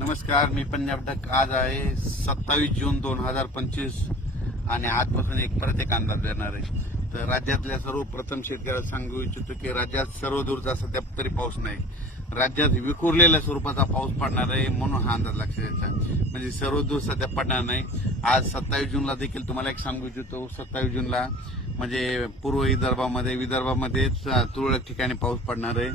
नमस्कार मी पंजाब डक आज आहे सत्तावीस जून दोन हजार पंचवीस आणि आजपासून एक प्रत्येक अंदाज देणार आहे तर राज्यातल्या सर्वप्रथम शेतकऱ्याला सांगू इच्छितो की राज्यात सर्व दूरचा सध्या तरी पाऊस नाही राज्यात विखुरलेल्या स्वरूपाचा पाऊस पडणार आहे म्हणून हा अंदाज लक्ष द्यायचा म्हणजे सर्व दूर सध्या पडणार नाही आज सत्तावीस जूनला देखील तुम्हाला एक सांगू इच्छितो सत्तावीस जूनला म्हणजे पूर्व विदर्भामध्ये विदर्भामध्येच तुरळक ठिकाणी पाऊस पडणार आहे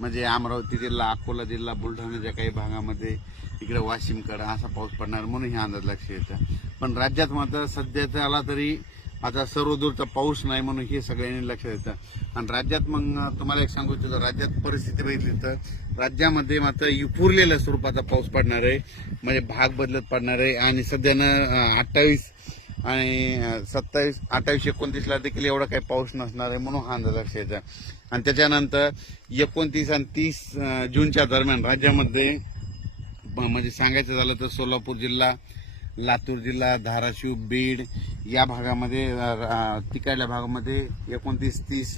म्हणजे अमरावती जिल्हा अकोला जिल्हा बुलढाण्याच्या काही भागामध्ये इकडे वाशिमकडे असा पाऊस पडणार म्हणून हे अंदाज लक्ष येतं पण राज्यात मात्र सध्या आला तरी आता सर्वदूरचा पाऊस नाही म्हणून हे सगळ्यांनी लक्षात येतं आणि राज्यात मग तुम्हाला एक सांगू इच्छितो राज्यात परिस्थिती बघितली तर राज्यामध्ये मात्र युपुरलेल्या स्वरूपाचा पाऊस पडणार आहे म्हणजे भाग बदलत पडणार आहे आणि सध्यानं अठ्ठावीस आणि सत्तावीस अठ्ठावीस एकोणतीसला देखील एवढा काही पाऊस नसणार आहे म्हणून हा अंदाज लक्षायचा आणि त्याच्यानंतर एकोणतीस आणि तीस जूनच्या दरम्यान राज्यामध्ये म्हणजे सांगायचं झालं तर सोलापूर जिल्हा लातूर जिल्हा धाराशिव बीड या भागामध्ये तिकडल्या भागामध्ये एकोणतीस तीस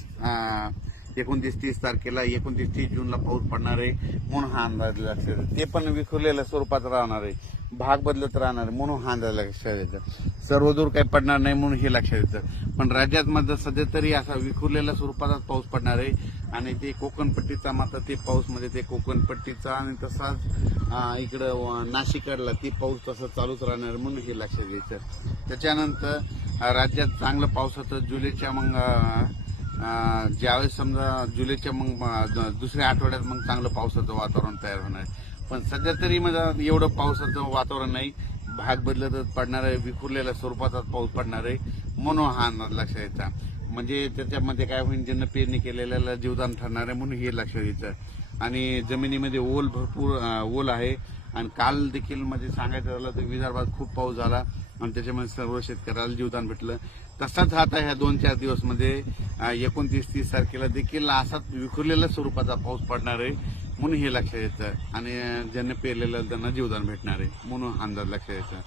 एकोणतीस तीस तारखेला एकोणतीस तीस जूनला पाऊस पडणार आहे म्हणून हा अंदाज लक्ष ते पण विखुरलेल्या स्वरूपात राहणार आहे भाग बदलत राहणार म्हणून हा लक्षात द्यायचं सर्व दूर काही पडणार नाही म्हणून हे लक्षात द्यायचं पण राज्यात मात्र सध्या तरी असा विखुरलेल्या स्वरूपाचा पाऊस पडणार आहे आणि ते कोकणपट्टीचा मात्र ते पाऊसमध्ये ते कोकणपट्टीचा आणि तसाच इकडं नाशिकडला ती पाऊस तसा चालूच राहणार म्हणून हे लक्षात द्यायचं त्याच्यानंतर राज्यात चांगलं पावसाचं जुलैच्या मग ज्यावेळेस समजा जुलैच्या मग दुसऱ्या आठवड्यात मग चांगलं पावसाचं वातावरण तयार होणार आहे पण सध्या तरी माझा म्हणजे एवढं पावसाचं वातावरण नाही भाग बदलत पडणार आहे विखुरलेल्या स्वरूपाचा पाऊस पडणार आहे म्हणून हा अंदाज लक्षात यायचा म्हणजे त्याच्यामध्ये काय होईल ज्यांना पेरणी केलेल्या जीवदान ठरणार आहे म्हणून हे लक्षात यायचं आणि जमिनीमध्ये ओल भरपूर ओल आहे आणि काल देखील म्हणजे सांगायचं झालं तर विदर्भात खूप पाऊस झाला आणि त्याच्यामध्ये सर्व शेतकऱ्याला जीवदान भेटलं तसाच आता ह्या दोन चार दिवसमध्ये एकोणतीस तीस तारखेला देखील असाच विखुरलेल्या स्वरूपाचा पाऊस पडणार आहे म्हणून हे लक्षात येतं आणि ज्यांना पेरलेलं त्यांना जीवदान भेटणार आहे म्हणून अंदाज लक्षात येतं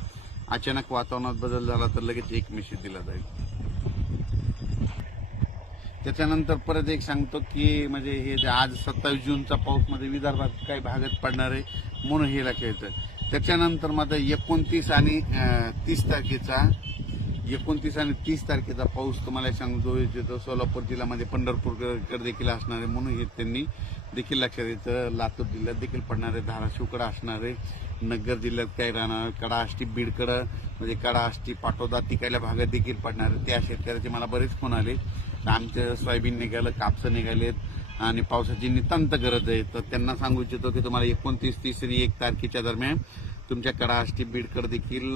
अचानक वातावरणात बदल झाला तर लगेच एक मेसेज दिला जाईल त्याच्यानंतर परत एक सांगतो की म्हणजे हे आज सत्तावीस जूनचा पाऊस मध्ये विदर्भात काही भागात पडणार आहे म्हणून हे लक्षात येतं त्याच्यानंतर मात्र एकोणतीस आणि तीस तारखेचा एकोणतीस आणि तीस तारखेचा पाऊस तुम्हाला सांगतो इच्छितो सोलापूर जिल्ह्यामध्ये पंढरपूरकडे देखील असणार आहे म्हणून हे त्यांनी देखील लक्षात येतं लातूर जिल्ह्यात देखील पडणारे धाराशिवकडं आहे नगर जिल्ह्यात काय राहणार कडा आष्टी बीडकडं म्हणजे कडा आष्टी पाटोदा तिकायला भागात देखील पडणार आहे त्या शेतकऱ्याचे मला बरेच फोन आले आमचं सोयाबीन निघालं कापसं निघालेत आणि पावसाची नितांत गरज आहे तर त्यांना सांगू इच्छितो की तुम्हाला एकोणतीस तीस आणि एक तारखेच्या दरम्यान तुमच्या कडाष्टी बीडकर देखील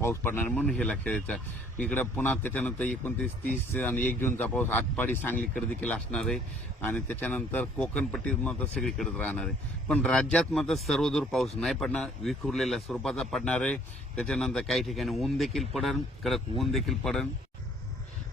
पाऊस पडणार म्हणून हे लक्ष द्यायचं इकडं पुन्हा त्याच्यानंतर एकोणतीस तीस आणि एक जूनचा पाऊस आटपाडी सांगलीकडे देखील असणार आहे आणि त्याच्यानंतर कोकणपट्टीत मात्र सगळीकडेच राहणार आहे पण राज्यात मात्र सर्वदूर पाऊस नाही पडणार विखुरलेल्या स्वरूपाचा पडणार आहे त्याच्यानंतर काही ठिकाणी ऊन देखील पडन कडक ऊन देखील पडन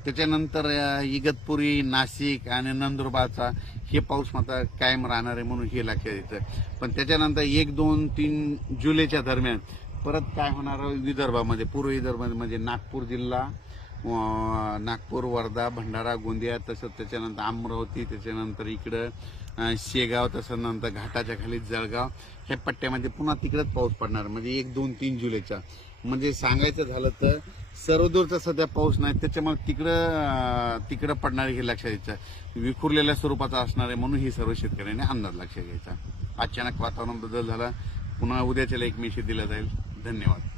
त्याच्यानंतर इगतपुरी नाशिक आणि नंदुरबारचा हे पाऊस मात्र कायम राहणार आहे म्हणून हे लक्षात येतं पण त्याच्यानंतर एक दोन तीन जुलैच्या दरम्यान परत काय होणार विदर्भामध्ये पूर्व विदर्भामध्ये म्हणजे नागपूर जिल्हा नागपूर वर्धा भंडारा गोंदिया तसंच त्याच्यानंतर अमरावती त्याच्यानंतर इकडं शेगाव तसं नंतर घाटाच्या खाली जळगाव ह्या पट्ट्यामध्ये पुन्हा तिकडंच पाऊस पडणार म्हणजे एक दोन तीन जुलैचा म्हणजे सांगायचं झालं तर सर्वदूरचा सध्या पाऊस नाही त्याच्यामुळे तिकडं तिकडं पडणारे हे लक्षात घ्यायचं विखुरलेल्या स्वरूपाचा असणार आहे म्हणून ही सर्व शेतकऱ्यांनी अंदाज लक्षात घ्यायचा अचानक वातावरण बदल झाला पुन्हा उद्याच्याला एक मेशी दिला जाईल धन्यवाद